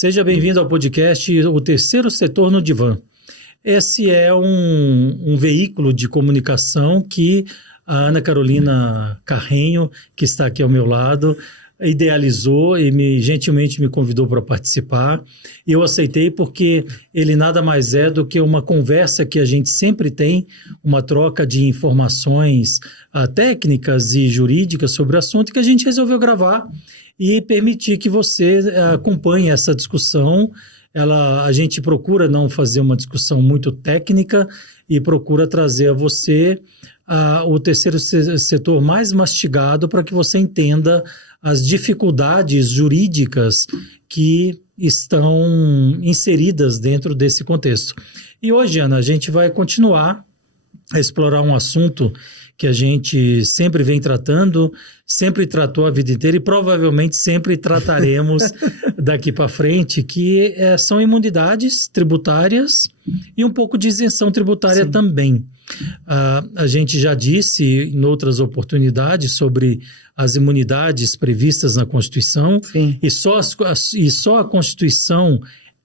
Seja bem-vindo ao podcast O Terceiro Setor no Divã. Esse é um veículo de comunicação que a Ana Carolina Carrenho, que está aqui ao meu lado, idealizou e gentilmente me convidou para participar. E eu aceitei porque ele nada mais é do que uma conversa que a gente sempre tem, uma troca de informações técnicas e jurídicas sobre o assunto que a gente resolveu gravar e permitir que você acompanhe essa discussão. A gente procura não fazer uma discussão muito técnica e procura trazer a você o terceiro setor mais mastigado para que você entenda as dificuldades jurídicas que estão inseridas dentro desse contexto. E hoje, Ana, a gente vai continuar a explorar um assunto que a gente sempre vem tratando, sempre tratou a vida inteira e provavelmente sempre trataremos daqui para frente, que são imunidades tributárias e um pouco de isenção tributária também. A gente já disse em outras oportunidades sobre as imunidades previstas na Constituição. Sim. E só a Constituição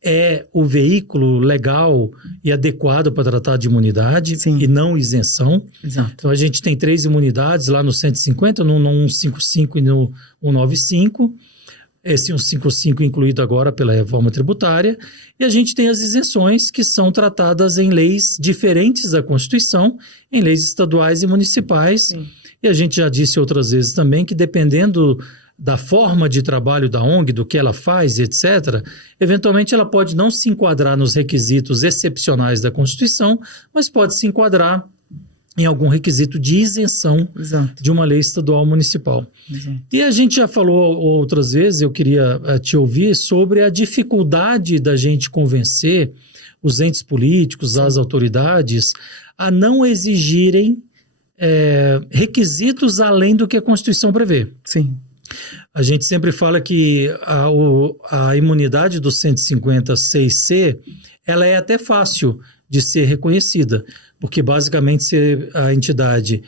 é o veículo legal e adequado para tratar de imunidade. Sim. E não isenção. Exato. Então a gente tem 3 imunidades lá no 150, no 155 e no 195. Esse 155 incluído agora pela reforma tributária, e a gente tem as isenções que são tratadas em leis diferentes da Constituição, em leis estaduais e municipais. Sim. E a gente já disse outras vezes também que dependendo da forma de trabalho da ONG, do que ela faz, etc., eventualmente ela pode não se enquadrar nos requisitos excepcionais da Constituição, mas pode se enquadrar em algum requisito de isenção. Exato. De uma lei estadual ou municipal. Exato. E a gente já falou outras vezes, eu queria te ouvir, sobre a dificuldade da gente convencer os entes políticos, as autoridades, a não exigirem requisitos além do que a Constituição prevê. Sim. A gente sempre fala que a imunidade do 156C, ela é até fácil de ser reconhecida, porque basicamente a entidade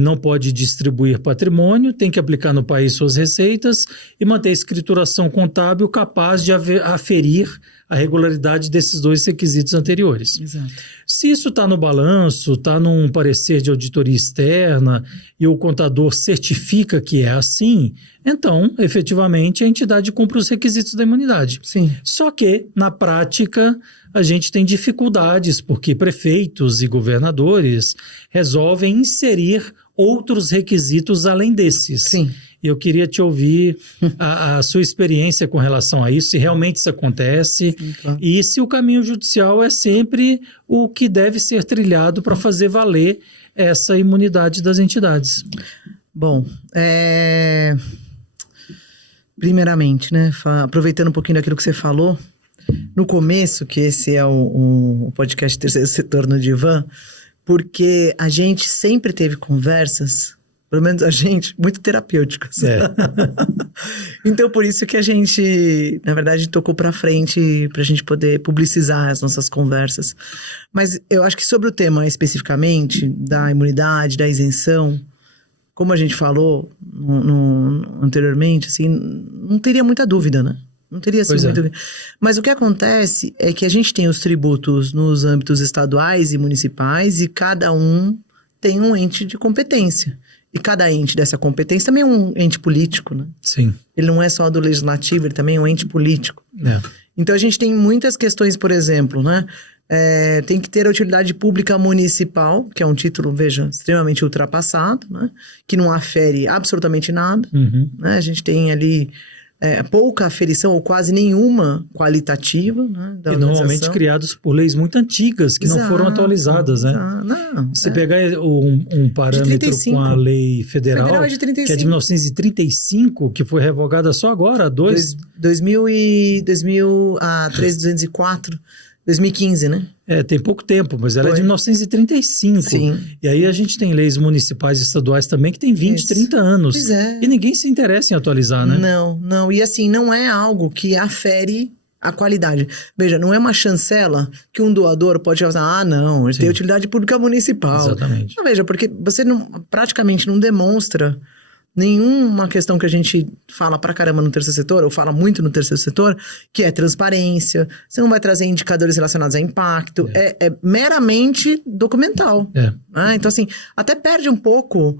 não pode distribuir patrimônio, tem que aplicar no país suas receitas e manter a escrituração contábil capaz de aferir a regularidade desses 2 requisitos anteriores. Exato. Se isso está no balanço, está num parecer de auditoria externa e o contador certifica que é assim, então, efetivamente, a entidade cumpre os requisitos da imunidade. Sim. Só que, na prática, a gente tem dificuldades porque prefeitos e governadores resolvem inserir outros requisitos além desses. Sim. E eu queria te ouvir a sua experiência com relação a isso, se realmente isso acontece. Sim, claro. E se o caminho judicial é sempre o que deve ser trilhado para fazer valer essa imunidade das entidades. Bom, primeiramente, né, aproveitando um pouquinho daquilo que você falou, no começo, que esse é o podcast Terceiro Setor no Divã, porque a gente sempre teve conversas, pelo menos a gente, muito terapêuticas. Então, por isso que a gente, na verdade, tocou pra frente pra gente poder publicizar as nossas conversas. Mas eu acho que sobre o tema especificamente, da imunidade, da isenção, como a gente falou anteriormente, assim, não teria muita dúvida, né? Não teria assim muita dúvida. Mas o que acontece é que a gente tem os tributos nos âmbitos estaduais e municipais e cada um tem um ente de competência. E cada ente dessa competência também é um ente político, né? Sim. Ele não é só do legislativo, ele também é um ente político. Então a gente tem muitas questões, por exemplo, né? Tem que ter a utilidade pública municipal, que é um título, veja, extremamente ultrapassado, né? Que não afere absolutamente nada. Uhum. Né? A gente tem ali pouca aferição ou quase nenhuma qualitativa, né, da e normalmente criados por leis muito antigas que não foram atualizadas, né? Se pegar um parâmetro com a lei federal é de 35. Que é de 1935, que foi revogada só agora, 13.204, 2015, né? Tem pouco tempo, mas ela é de 1935. Sim. E aí a gente tem leis municipais e estaduais também que tem 20, 30 anos. Pois é. E ninguém se interessa em atualizar, né? Não. E assim, não é algo que afere a qualidade. Veja, não é uma chancela que um doador pode falar, ele tem utilidade pública municipal. Exatamente. Veja, porque você praticamente não demonstra nenhuma questão que a gente fala pra caramba no terceiro setor, ou fala muito no terceiro setor, que é transparência. Você não vai trazer indicadores relacionados a impacto. É meramente documental. Então, assim, até perde um pouco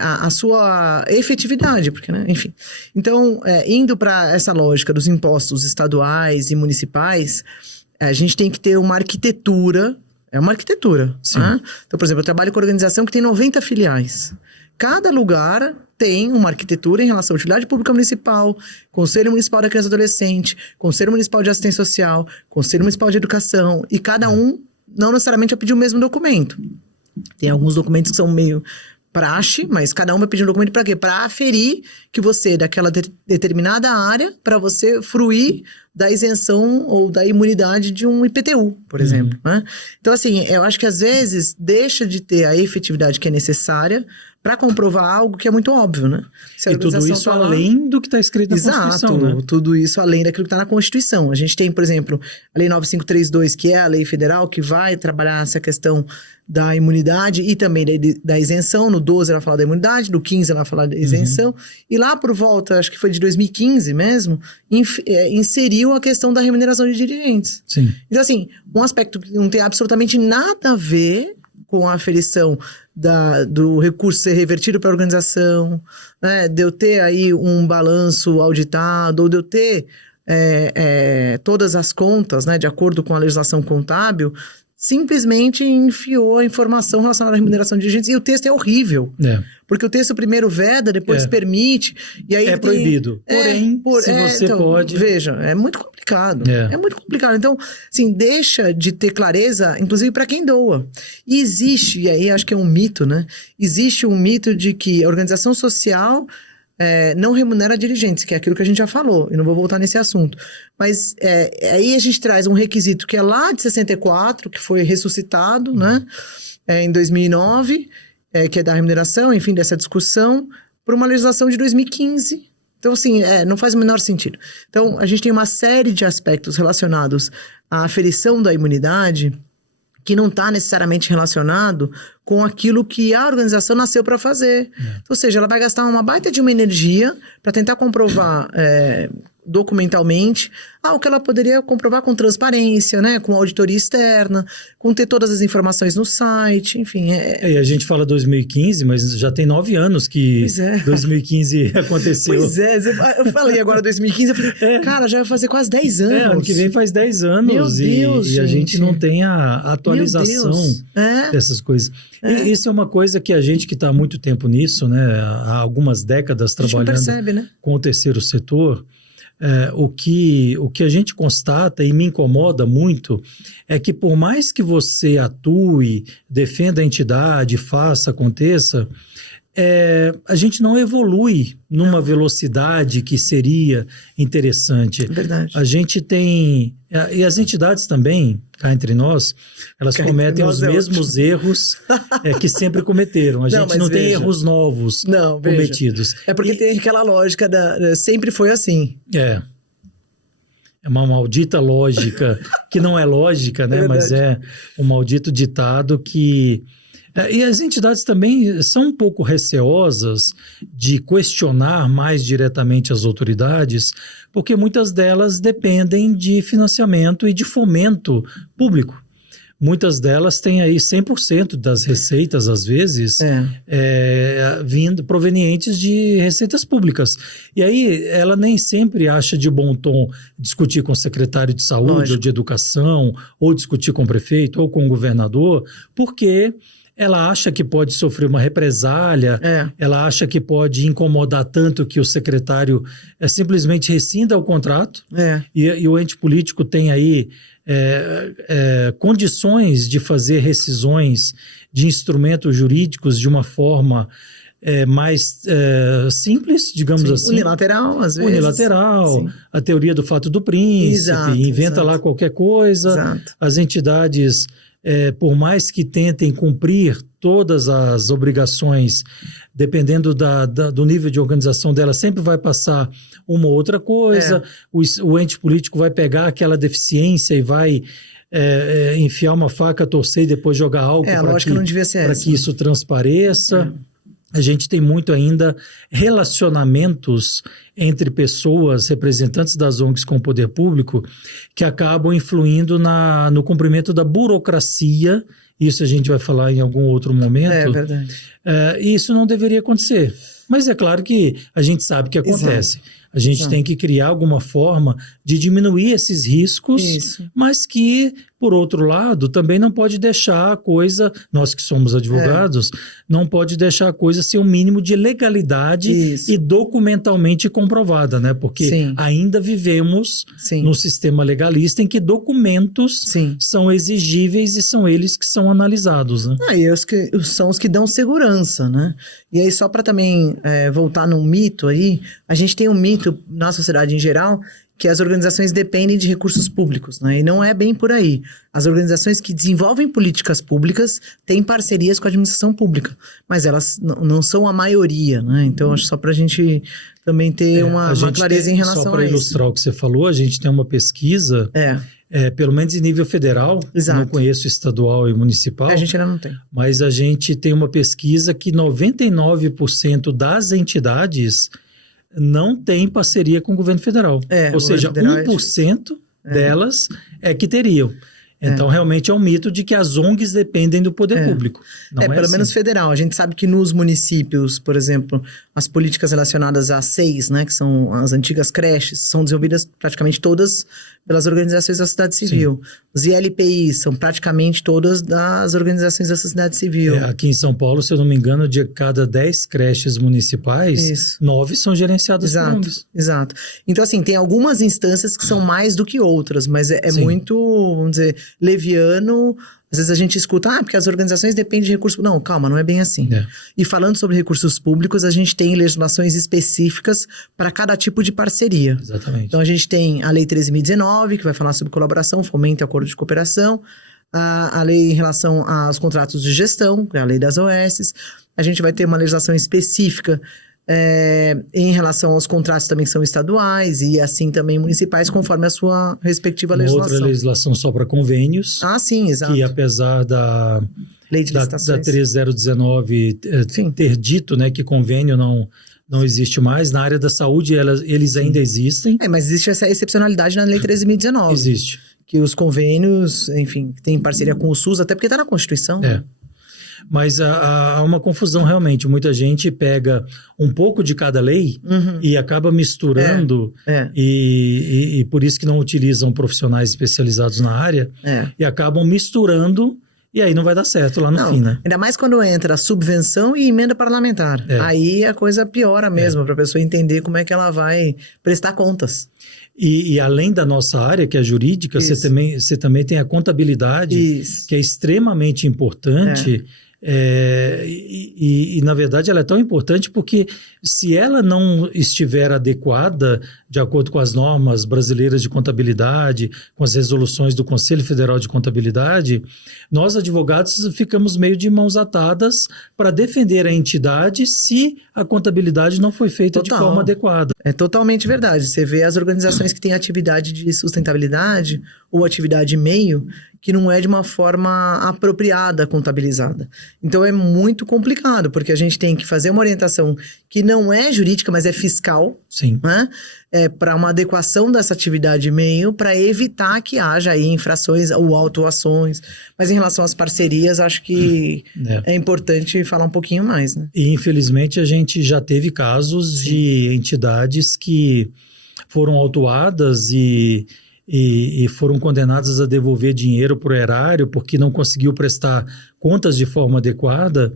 a sua efetividade, porque, né? Enfim. Então, indo para essa lógica dos impostos estaduais e municipais, a gente tem que ter uma arquitetura. É uma arquitetura. Né? Então, por exemplo, eu trabalho com organização que tem 90 filiais. Cada lugar tem uma arquitetura em relação à utilidade pública municipal, Conselho Municipal da Criança e Adolescente, Conselho Municipal de Assistência Social, Conselho Municipal de Educação, e cada um não necessariamente vai pedir o mesmo documento. Tem alguns documentos que são meio praxe, mas cada um vai pedir um documento para quê? Para aferir que você é daquela determinada área, para você fruir da isenção ou da imunidade de um IPTU, por exemplo. Né? Então, assim, eu acho que às vezes deixa de ter a efetividade que é necessária para comprovar algo que é muito óbvio, né? E tudo isso além do que está escrito na Constituição, né? Tudo isso além daquilo que está na Constituição. A gente tem, por exemplo, a Lei 9532, que é a lei federal, que vai trabalhar essa questão da imunidade e também da isenção. No 12 ela fala da imunidade, no 15 ela fala da isenção. E lá por volta, acho que foi de 2015 mesmo, inseriu a questão da remuneração de dirigentes. Sim. Então, assim, um aspecto que não tem absolutamente nada a ver com a aferição do recurso ser revertido para a organização, né, de eu ter aí um balanço auditado, ou de eu ter todas as contas, né, de acordo com a legislação contábil, simplesmente enfiou a informação relacionada à remuneração de dirigentes, e o texto é horrível. Porque o texto primeiro veda, depois permite, e aí proibido. Porém, se você então, pode... Veja, é muito complicado. É muito complicado. Então, assim, deixa de ter clareza, inclusive para quem doa. E existe, e aí acho que é um mito, né? Existe um mito de que a organização social não remunera dirigentes, que é aquilo que a gente já falou, e não vou voltar nesse assunto. Mas aí a gente traz um requisito que é lá de 64, que foi ressuscitado, né? Em 2009, que é da remuneração, enfim, dessa discussão, por uma legislação de 2015. Então, assim, não faz o menor sentido. Então, a gente tem uma série de aspectos relacionados à aferição da imunidade que não está necessariamente relacionado com aquilo que a organização nasceu para fazer. Ou seja, ela vai gastar uma baita de uma energia para tentar comprovar documentalmente o que ela poderia comprovar com transparência, né, com auditoria externa, com ter todas as informações no site, enfim. E a gente fala 2015, mas já tem 9 anos que 2015 aconteceu. Pois é, eu falei agora 2015, eu falei, cara, já vai fazer quase 10 anos. Ano que vem faz 10 anos. Meu Deus, e a gente não tem a atualização dessas coisas. E isso é uma coisa que a gente que está há muito tempo nisso, né, há algumas décadas trabalhando percebe, né? Com o terceiro setor, o que a gente constata e me incomoda muito é que por mais que você atue, defenda a entidade, faça, aconteça, a gente não evolui numa velocidade que seria interessante. Verdade. A gente tem... E as entidades também, cá entre nós, elas cometem os mesmos erros que sempre cometeram. A gente não tem erros novos cometidos. É porque tem aquela lógica sempre foi assim. É uma maldita lógica, que não é lógica, né? Mas é um maldito ditado que... E as entidades também são um pouco receosas de questionar mais diretamente as autoridades, porque muitas delas dependem de financiamento e de fomento público. Muitas delas têm aí 100% das receitas, às vezes, provenientes de receitas públicas. E aí ela nem sempre acha de bom tom discutir com o secretário de saúde, ou de educação, ou discutir com o prefeito, ou com o governador, porque... ela acha que pode sofrer uma represália, ela acha que pode incomodar tanto que o secretário simplesmente rescinda o contrato, e o ente político tem aí condições de fazer rescisões de instrumentos jurídicos de uma forma mais simples, digamos assim. Unilateral, às vezes. Unilateral, a teoria do fato do príncipe, inventa lá qualquer coisa, as entidades... por mais que tentem cumprir todas as obrigações, dependendo do nível de organização dela, sempre vai passar uma ou outra coisa, o ente político vai pegar aquela deficiência e vai enfiar uma faca, torcer e depois jogar álcool para que isso transpareça. a gente tem muito ainda relacionamentos entre pessoas, representantes das ONGs com o poder público, que acabam influindo no cumprimento da burocracia. Isso a gente vai falar em algum outro momento. É verdade. E isso não deveria acontecer. Mas é claro que a gente sabe que acontece. Exato. A gente tem que criar alguma forma de diminuir esses riscos, mas que, por outro lado, também não pode deixar a coisa, nós que somos advogados, não pode deixar a coisa ser um mínimo de legalidade e documentalmente comprovada, né? Porque ainda vivemos num sistema legalista em que documentos são exigíveis e são eles que são analisados, né? E são os que dão segurança, né? E aí, só para também voltar num mito aí, a gente tem um mito na sociedade em geral, que as organizações dependem de recursos públicos, né? E não é bem por aí. As organizações que desenvolvem políticas públicas têm parcerias com a administração pública, mas elas não são a maioria, né? Então, acho só para a gente também ter uma clareza em relação a isso. Só para ilustrar o que você falou, a gente tem uma pesquisa, pelo menos em nível federal, não conheço estadual e municipal. A gente ainda não tem. Mas a gente tem uma pesquisa que 99% das entidades não tem parceria com o governo federal. Ou seja, 1% delas é que teriam. Então, realmente é um mito de que as ONGs dependem do poder público. Não pelo menos federal. A gente sabe que nos municípios, por exemplo, as políticas relacionadas a SEIs, né, que são as antigas creches, são desenvolvidas praticamente todas pelas organizações da sociedade civil. Os ILPIs são praticamente todas das organizações da sociedade civil. Aqui em São Paulo, se eu não me engano, de cada 10 creches municipais, 9 são gerenciadas por ONGs. Exato. Então, assim, tem algumas instâncias que são mais do que outras, mas é muito, vamos dizer, leviano. Às vezes a gente escuta, porque as organizações dependem de recursos... Não, calma, não é bem assim. E falando sobre recursos públicos, a gente tem legislações específicas para cada tipo de parceria. Exatamente. Então a gente tem a Lei 13.019, que vai falar sobre colaboração, fomento e acordo de cooperação. A lei em relação aos contratos de gestão, que é a lei das OS. A gente vai ter uma legislação específica em relação aos contratos também que são estaduais e assim também municipais, conforme a sua respectiva legislação. Outra legislação só para convênios. Sim, exato. Que apesar da lei de licitações. Da 3019 ter dito, né, que convênio não existe mais, na área da saúde eles ainda existem. Mas existe essa excepcionalidade na lei 13.019. Existe. Que os convênios, enfim, têm parceria com o SUS, até porque está na Constituição. Né? Mas há uma confusão realmente. Muita gente pega um pouco de cada lei e acaba misturando e por isso que não utilizam profissionais especializados na área e acabam misturando e aí não vai dar certo lá no fim, né? Ainda mais quando entra subvenção e emenda parlamentar. Aí a coisa piora mesmo, para a pessoa entender como é que ela vai prestar contas. E além da nossa área, que é jurídica, você também tem a contabilidade, que é extremamente importante. E na verdade ela é tão importante porque se ela não estiver adequada de acordo com as normas brasileiras de contabilidade, com as resoluções do Conselho Federal de Contabilidade, nós advogados ficamos meio de mãos atadas para defender a entidade se a contabilidade não foi feita de forma adequada. É totalmente verdade. Você vê as organizações que têm atividade de sustentabilidade ou atividade meio que não é de uma forma apropriada contabilizada. Então é muito complicado, porque a gente tem que fazer uma orientação que não é jurídica, mas é fiscal, né? Para uma adequação dessa atividade meio, para evitar que haja aí infrações ou autuações. Mas em relação às parcerias, acho que é importante falar um pouquinho mais, né? E infelizmente a gente já teve casos de entidades que foram autuadas e foram condenadas a devolver dinheiro para o erário porque não conseguiu prestar contas de forma adequada,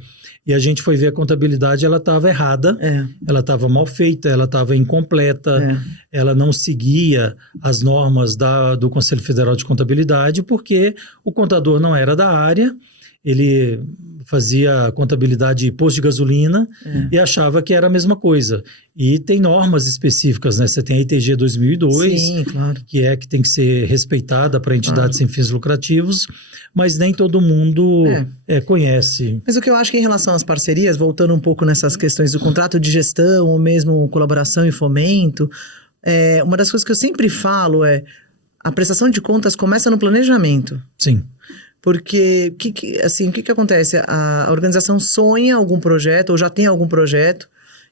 e a gente foi ver a contabilidade, ela estava errada, ela estava mal feita, ela estava incompleta, ela não seguia as normas do Conselho Federal de Contabilidade porque o contador não era da área, ele fazia contabilidade de posto de gasolina e achava que era a mesma coisa. E tem normas específicas, né? Você tem a ITG 2002, que tem que ser respeitada para entidades sem fins lucrativos, mas nem todo mundo conhece. Mas o que eu acho que em relação às parcerias, voltando um pouco nessas questões do contrato de gestão ou mesmo colaboração e fomento, uma das coisas que eu sempre falo a prestação de contas começa no planejamento. Sim. Porque, assim, o que acontece? A organização sonha algum projeto, ou já tem algum projeto,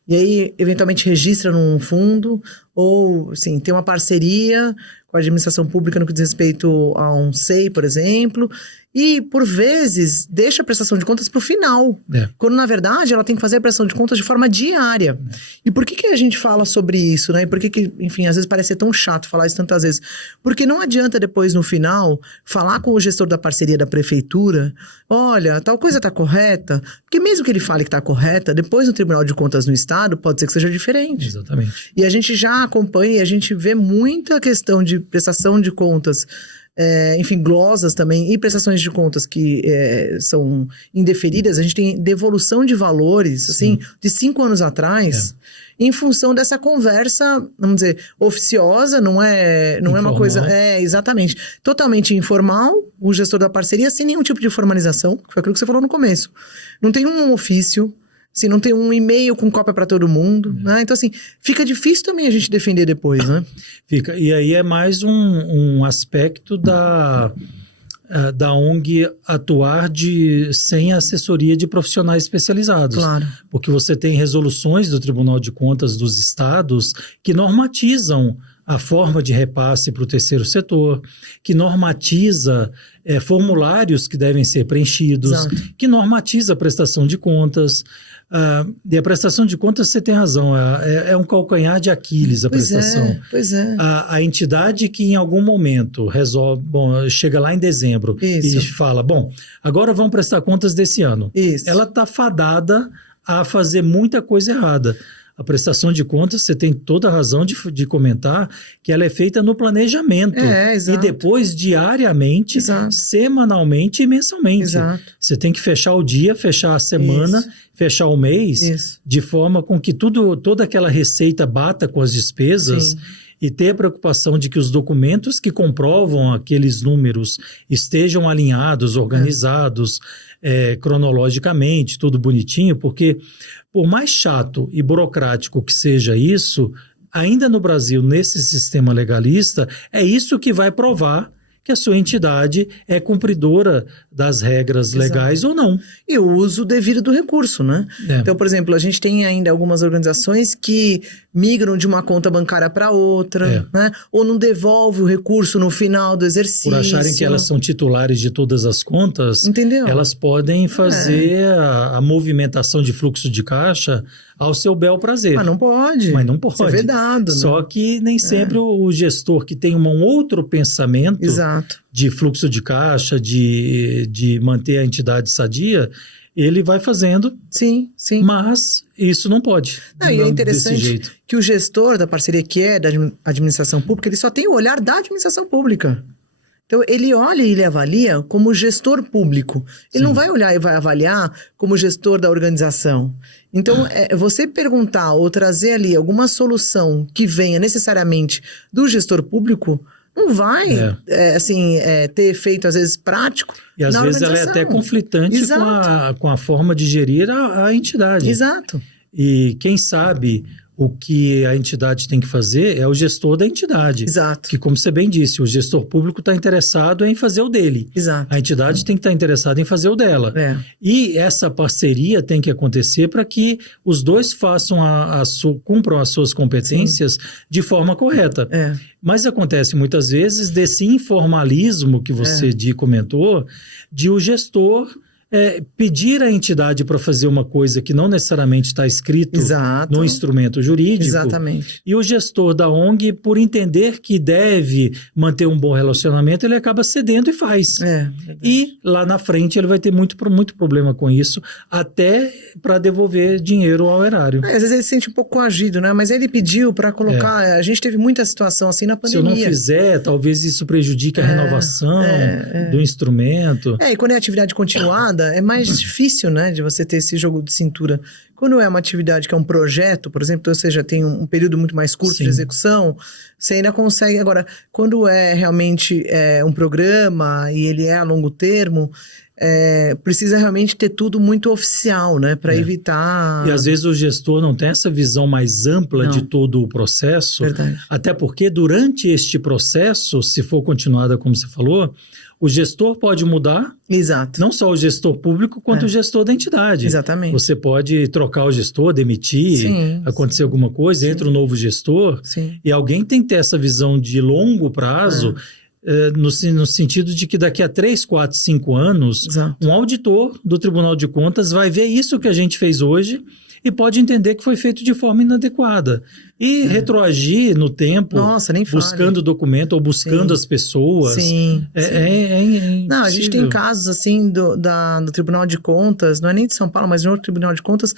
e aí, eventualmente, registra num fundo, ou, assim, tem uma parceria com a administração pública no que diz respeito a um SEI, por exemplo, e, por vezes, deixa a prestação de contas para o final. Quando, na verdade, ela tem que fazer a prestação de contas de forma diária. E por que a gente fala sobre isso, né? E por que, enfim, às vezes parece ser tão chato falar isso tantas vezes? Porque não adianta depois, no final, falar com o gestor da parceria da prefeitura, olha, tal coisa está correta, porque mesmo que ele fale que está correta, depois no Tribunal de Contas no Estado, pode ser que seja diferente. Exatamente. E a gente já acompanha, e a gente vê muita questão de prestação de contas, enfim, glosas também, e prestações de contas que são indeferidas. A gente tem devolução de valores, assim, de 5 anos atrás, em função dessa conversa, vamos dizer, oficiosa, não é uma coisa... exatamente. Totalmente informal, o gestor da parceria, sem nenhum tipo de formalização, que foi aquilo que você falou no começo. Não tem um ofício, assim, não tem um e-mail com cópia para todo mundo, né? Então, assim, fica difícil também a gente defender depois, né? Fica. E aí é mais um aspecto da ONG atuar sem assessoria de profissionais especializados. Claro. Porque você tem resoluções do Tribunal de Contas dos estados que normatizam a forma de repasse para o terceiro setor, que normatiza formulários que devem ser preenchidos, Exato. que normatiza a prestação de contas. E a prestação de contas, você tem razão, é um calcanhar de Aquiles a prestação. Pois é. A entidade que em algum momento resolve, chega lá em dezembro e fala, agora vamos prestar contas desse ano. Isso. Ela está fadada a fazer muita coisa errada. A prestação de contas, você tem toda a razão de comentar que ela é feita no planejamento. Exato. E depois diariamente, semanalmente e mensalmente. Exato. Você tem que fechar o dia, fechar a semana, fechar o mês, de forma com que toda aquela receita bata com as despesas. Sim. E ter a preocupação de que os documentos que comprovam aqueles números estejam alinhados, organizados cronologicamente, tudo bonitinho, porque por mais chato e burocrático que seja isso, ainda no Brasil, nesse sistema legalista, é isso que vai provar que a sua entidade é cumpridora das regras legais ou não. E o uso devido do recurso, né? Então, por exemplo, a gente tem ainda algumas organizações que migram de uma conta bancária para outra, né? Ou não devolve o recurso no final do exercício. Por acharem que elas são titulares de todas as contas, entendeu? Elas podem fazer a movimentação de fluxo de caixa ao seu bel prazer. Não pode. Mas não pode. Isso é vedado, né? Só que nem sempre o gestor que tem um outro pensamento de fluxo de caixa, de manter a entidade sadia, ele vai fazendo. Sim. Mas isso não pode. E é interessante que o gestor da parceria, que é da administração pública, ele só tem o olhar da administração pública. Então, ele olha e ele avalia como gestor público. Ele não vai olhar e vai avaliar como gestor da organização. Então, você perguntar ou trazer ali alguma solução que venha necessariamente do gestor público, não vai ter efeito, às vezes, prático. E às vezes ela é até conflitante com a forma de gerir a entidade. Exato. E quem sabe o que a entidade tem que fazer é o gestor da entidade. Exato. Que, como você bem disse, o gestor público está interessado em fazer o dele. Exato. A entidade tem que estar interessada em fazer o dela. E essa parceria tem que acontecer para que os dois façam cumpram as suas competências de forma correta. Mas acontece muitas vezes desse informalismo que você comentou, de o gestor pedir à entidade para fazer uma coisa que não necessariamente está escrito no instrumento jurídico. Exatamente. E o gestor da ONG, por entender que deve manter um bom relacionamento, ele acaba cedendo e faz. E lá na frente ele vai ter muito problema com isso, até para devolver dinheiro ao erário. Às vezes ele se sente um pouco coagido, né? Mas ele pediu para colocar... A gente teve muita situação assim na pandemia. Se eu não fizer, talvez isso prejudique a renovação do instrumento. E quando é atividade continuada, é mais difícil, né, de você ter esse jogo de cintura. Quando é uma atividade que é um projeto, por exemplo, ou seja, tem um período muito mais curto de execução, você ainda consegue. Agora, quando é realmente um programa e ele é a longo termo, precisa realmente ter tudo muito oficial, né, para evitar... E às vezes o gestor não tem essa visão mais ampla de todo o processo. Verdade. Até porque durante este processo, se for continuada como você falou, o gestor pode mudar, Exato. não só o gestor público, quanto o gestor da entidade. Exatamente. Você pode trocar o gestor, demitir, Sim, acontecer alguma coisa, entra um novo gestor, Sim. e alguém tem que ter essa visão de longo prazo, no sentido de que daqui a 3, 4, 5 anos, Exato. um auditor do Tribunal de Contas vai ver isso que a gente fez hoje e pode entender que foi feito de forma inadequada. E retroagir no tempo, Nossa, nem fale. buscando documento ou buscando Sim. as pessoas. Sim. Sim. Não, a gente tem impossível. casos assim do Tribunal de Contas, não é nem de São Paulo, mas de outro Tribunal de Contas,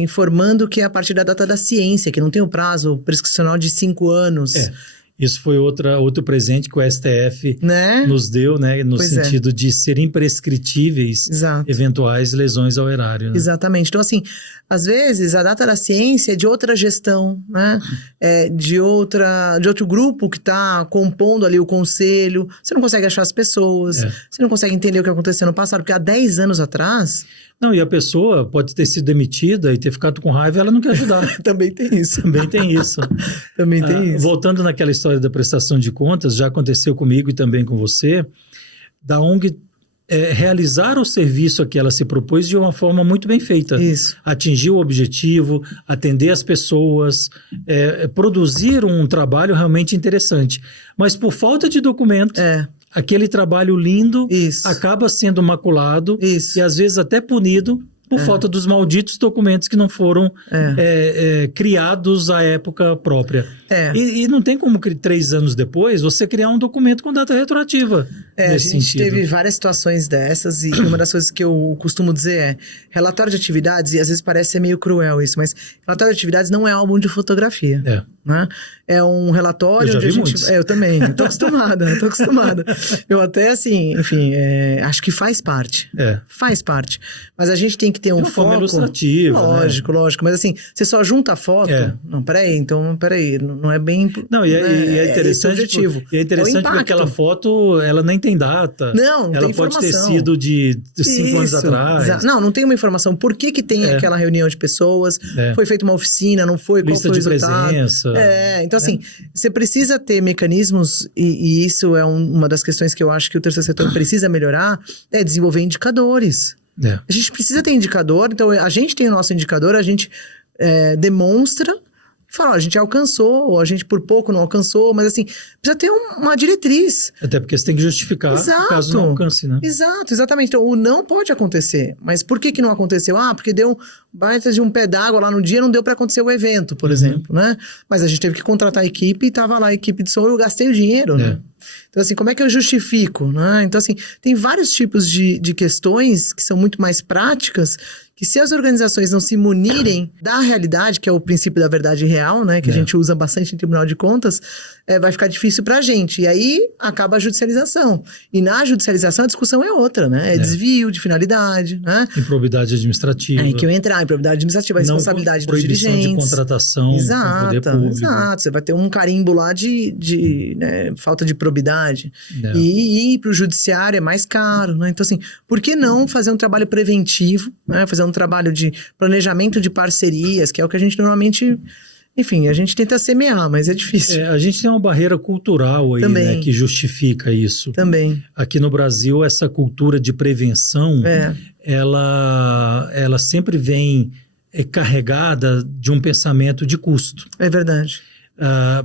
informando que é a partir da data da ciência, que não tem o prazo prescricional de 5 anos. Isso foi outro presente que o STF Né? nos deu, né? No Pois sentido de ser imprescritíveis Exato. eventuais lesões ao erário. Né? Exatamente. Então, assim, às vezes a data da ciência é de outra gestão, né? De outro grupo que está compondo ali o conselho. Você não consegue achar as pessoas, você não consegue entender o que aconteceu no passado, porque há 10 anos atrás... Não, e a pessoa pode ter sido demitida e ter ficado com raiva e ela não quer ajudar. Também tem isso. Também tem isso. Também tem isso. Voltando naquela história da prestação de contas, já aconteceu comigo e também com você, da ONG realizar o serviço a que ela se propôs de uma forma muito bem feita. Isso. Atingir o objetivo, atender as pessoas, produzir um trabalho realmente interessante. Mas por falta de documento, aquele trabalho lindo acaba sendo maculado e às vezes até punido por falta dos malditos documentos que não foram criados à época própria. E não tem como 3 anos depois você criar um documento com data retroativa. A gente teve várias situações dessas e uma das coisas que eu costumo dizer é relatório de atividades, e às vezes parece ser meio cruel isso, mas relatório de atividades não é álbum de fotografia. Né? É um relatório onde a gente... Muitos. Eu também, tô acostumada. Eu até, assim, enfim, acho que faz parte. Faz parte. Mas a gente tem que ter um foco... ilustrativa, lógico, lógico. Mas assim, você só junta a foto... Não, peraí, não é bem... Não, e é interessante... objetivo. E é interessante porque aquela foto, ela nem tem data. Não ela tem pode informação. ter sido de 5 anos atrás. Não tem uma informação. Por que tem aquela reunião de pessoas? Foi feita uma oficina, não foi? Qual Lista foi o de resultado? presença. Então assim, você precisa ter mecanismos, e isso é uma das questões que eu acho que o terceiro setor precisa melhorar, é desenvolver indicadores. A gente precisa ter indicador, então a gente tem o nosso indicador, a gente demonstra, fala, a gente alcançou, ou a gente por pouco não alcançou, mas assim, precisa ter uma diretriz. Até porque você tem que justificar caso não alcance, né? Exatamente. Então, o não pode acontecer. Mas por que não aconteceu? Porque deu baita de um pé d'água lá no dia, não deu para acontecer o evento, por exemplo, né? Mas a gente teve que contratar a equipe e tava lá a equipe de som, eu gastei o dinheiro, né? Então, assim, como é que eu justifico, né? Então, assim, tem vários tipos de questões que são muito mais práticas, que se as organizações não se munirem da realidade, que é o princípio da verdade real, né? Que a gente usa bastante em Tribunal de Contas, vai ficar difícil pra gente. E aí, acaba a judicialização. E na judicialização, a discussão é outra, né? Desvio de finalidade, né? Improbidade administrativa. Aí que eu entrar, improbidade administrativa, a responsabilidade dos dirigentes. Proibição de contratação com o poder público. Exato. Você vai ter um carimbo lá de falta de probidade. E ir para o judiciário é mais caro, né? Então, assim, por que não fazer um trabalho preventivo, né? Fazer um trabalho de planejamento de parcerias, que é o que a gente normalmente... Enfim, a gente tenta semear, mas é difícil. A gente tem uma barreira cultural aí, né, que justifica isso. Também. Aqui no Brasil, essa cultura de prevenção, ela sempre vem carregada de um pensamento de custo. É verdade.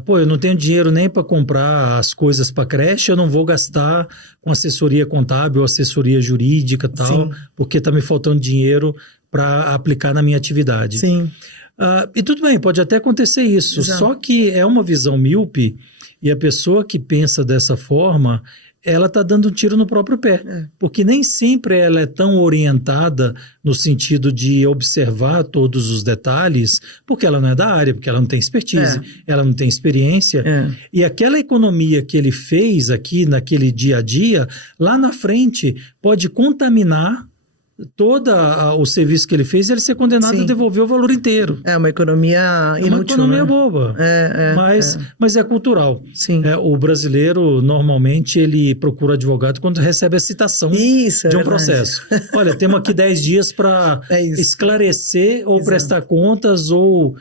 Eu não tenho dinheiro nem para comprar as coisas para creche, eu não vou gastar com assessoria contábil, assessoria jurídica e tal, porque está me faltando dinheiro para aplicar na minha atividade. Sim. E tudo bem, pode até acontecer isso, só que é uma visão míope e a pessoa que pensa dessa forma, ela está dando um tiro no próprio pé, porque nem sempre ela é tão orientada no sentido de observar todos os detalhes, porque ela não é da área, porque ela não tem expertise, ela não tem experiência, e aquela economia que ele fez aqui naquele dia a dia, lá na frente pode contaminar todo o serviço que ele fez, ele ser condenado a devolver o valor inteiro. É uma economia inútil. É uma economia boba, mas é cultural. Sim. O brasileiro, normalmente, ele procura advogado quando recebe a citação de um processo. Olha, temos aqui 10 dias para esclarecer ou prestar contas ou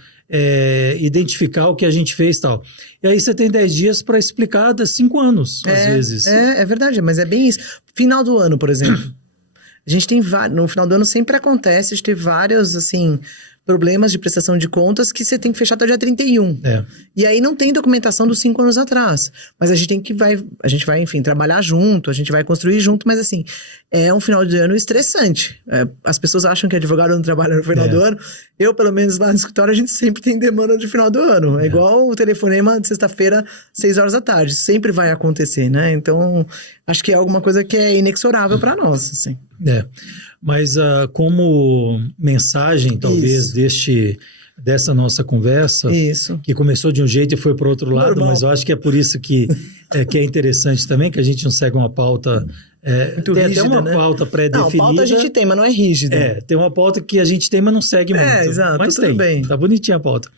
identificar o que a gente fez e tal. E aí você tem 10 dias para explicar 5 anos, às vezes. É verdade, mas é bem isso. Final do ano, por exemplo. A gente tem no final do ano sempre acontece, a gente tem vários, assim, problemas de prestação de contas que você tem que fechar até o dia 31. E aí não tem documentação dos 5 anos atrás. Mas a gente vai, enfim, trabalhar junto, a gente vai construir junto, mas assim, é um final de ano estressante. As pessoas acham que advogado não trabalha no final do ano. Eu, pelo menos lá no escritório, a gente sempre tem demanda de final do ano. É igual o telefonema de sexta-feira, 6 horas da tarde. Sempre vai acontecer, né? Então, acho que é alguma coisa que é inexorável para nós, assim. Mas como mensagem, talvez, dessa nossa conversa, que começou de um jeito e foi para outro lado, mas eu acho que é por isso que é interessante também, que a gente não segue uma pauta... muito tem rígida, até uma né? pauta pré-definida. Não, pauta a gente tem, mas não é rígida. Tem uma pauta que a gente tem, mas não segue muito. Exato, mas tudo tem, bem. Tá bonitinha a pauta.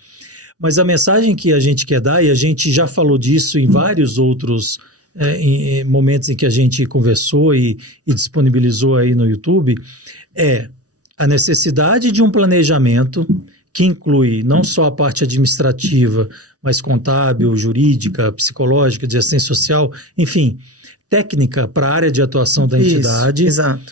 Mas a mensagem que a gente quer dar, e a gente já falou disso em vários outros em momentos em que a gente conversou e disponibilizou aí no YouTube, é a necessidade de um planejamento que inclui não só a parte administrativa, mas contábil, jurídica, psicológica, de assistência social, enfim, técnica para a área de atuação da entidade. Exato.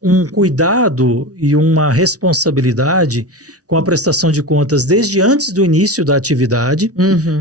Um cuidado e uma responsabilidade com a prestação de contas desde antes do início da atividade,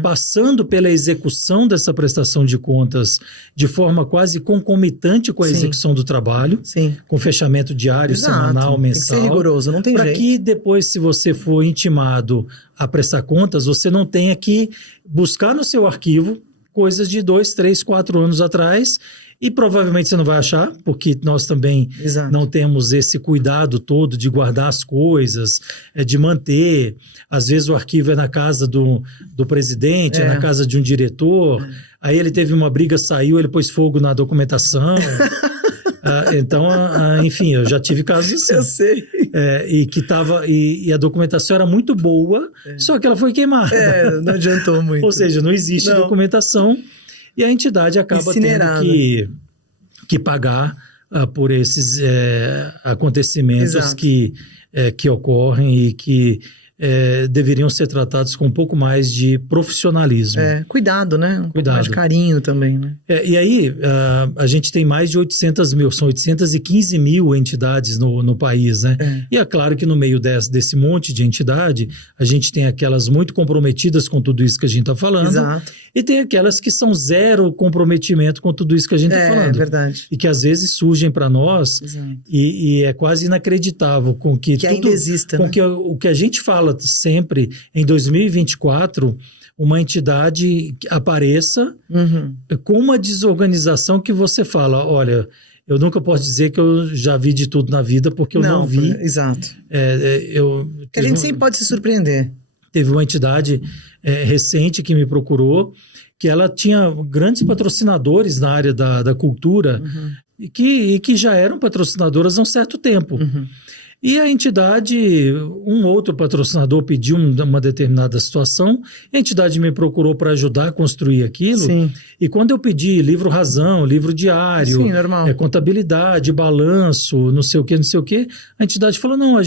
passando pela execução dessa prestação de contas de forma quase concomitante com a execução do trabalho, com fechamento diário, semanal, mensal. Tem que ser rigoroso, não tem jeito. Para que depois, se você for intimado a prestar contas, você não tenha que buscar no seu arquivo coisas de 2, 3, 4 anos atrás, e provavelmente você não vai achar, porque nós também não temos esse cuidado todo de guardar as coisas, de manter. Às vezes o arquivo é na casa do presidente, é na casa de um diretor, aí ele teve uma briga, saiu, ele pôs fogo na documentação. Então, enfim, eu já tive casos assim. Eu sei. E a documentação era muito boa, só que ela foi queimada. Não adiantou muito. Ou seja, não existe documentação e a entidade acaba tendo que pagar por esses acontecimentos que ocorrem e que deveriam ser tratados com um pouco mais de profissionalismo. Cuidado, né? Um pouco mais de carinho também, né? E aí, a gente tem mais de 800 mil, são 815 mil entidades no país, né? E é claro que no meio desse monte de entidade, a gente tem aquelas muito comprometidas com tudo isso que a gente está falando. Exato. E tem aquelas que são zero comprometimento com tudo isso que a gente está falando. É verdade. E que às vezes surgem para nós e é quase inacreditável com que tudo, ainda exista, com né? que o que a gente fala sempre em 2024, uma entidade apareça com uma desorganização que você fala, olha, eu nunca posso dizer que eu já vi de tudo na vida, porque eu não vi. Exato. A gente sempre pode se surpreender. Teve uma entidade recente que me procurou, que ela tinha grandes patrocinadores na área da cultura e que já eram patrocinadoras há um certo tempo. E a entidade, um outro patrocinador pediu uma determinada situação, e a entidade me procurou para ajudar a construir aquilo. E quando eu pedi livro razão, livro diário, normal. Contabilidade, balanço, não sei o que, a entidade falou, não,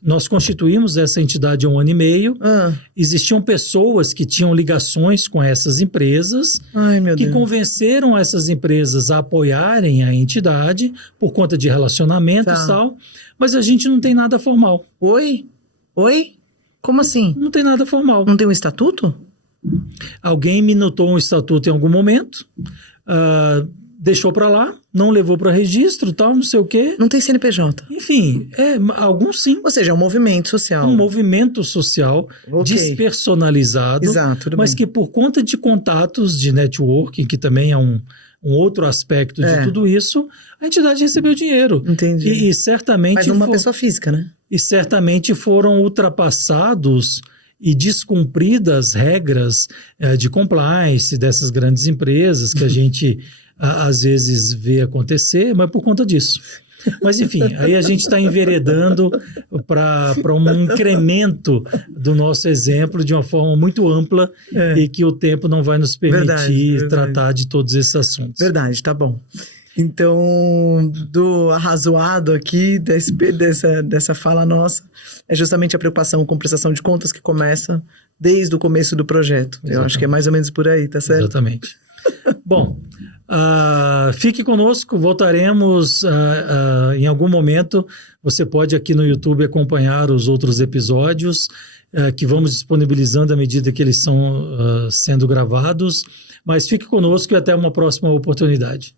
nós constituímos essa entidade há 1 ano e meio, existiam pessoas que tinham ligações com essas empresas, que convenceram essas empresas a apoiarem a entidade por conta de relacionamentos e tal, mas a gente não tem nada formal. Oi? Como assim? Não tem nada formal. Não tem um estatuto? Alguém minutou um estatuto em algum momento, deixou para lá, não levou para registro, tal, não sei o quê. Não tem CNPJ. Enfim, alguns sim. Ou seja, é um movimento social. Um movimento social despersonalizado, mas que por conta de contatos de networking, que também é um outro aspecto de tudo isso, a entidade recebeu dinheiro. Entendi. E certamente... Mas uma pessoa física, né? E certamente foram ultrapassados e descumpridas regras de compliance dessas grandes empresas que a gente às vezes vê acontecer, mas por conta disso. Mas enfim, aí a gente está enveredando para um incremento do nosso exemplo de uma forma muito ampla e que o tempo não vai nos permitir tratar de todos esses assuntos. Verdade, tá bom. Então, do arrazoado aqui, dessa fala nossa, é justamente a preocupação com prestação de contas que começa desde o começo do projeto. Exatamente. Eu acho que é mais ou menos por aí, tá certo? Exatamente. Bom, fique conosco, voltaremos em algum momento. Você pode aqui no YouTube acompanhar os outros episódios que vamos disponibilizando à medida que eles são sendo gravados. Mas fique conosco e até uma próxima oportunidade.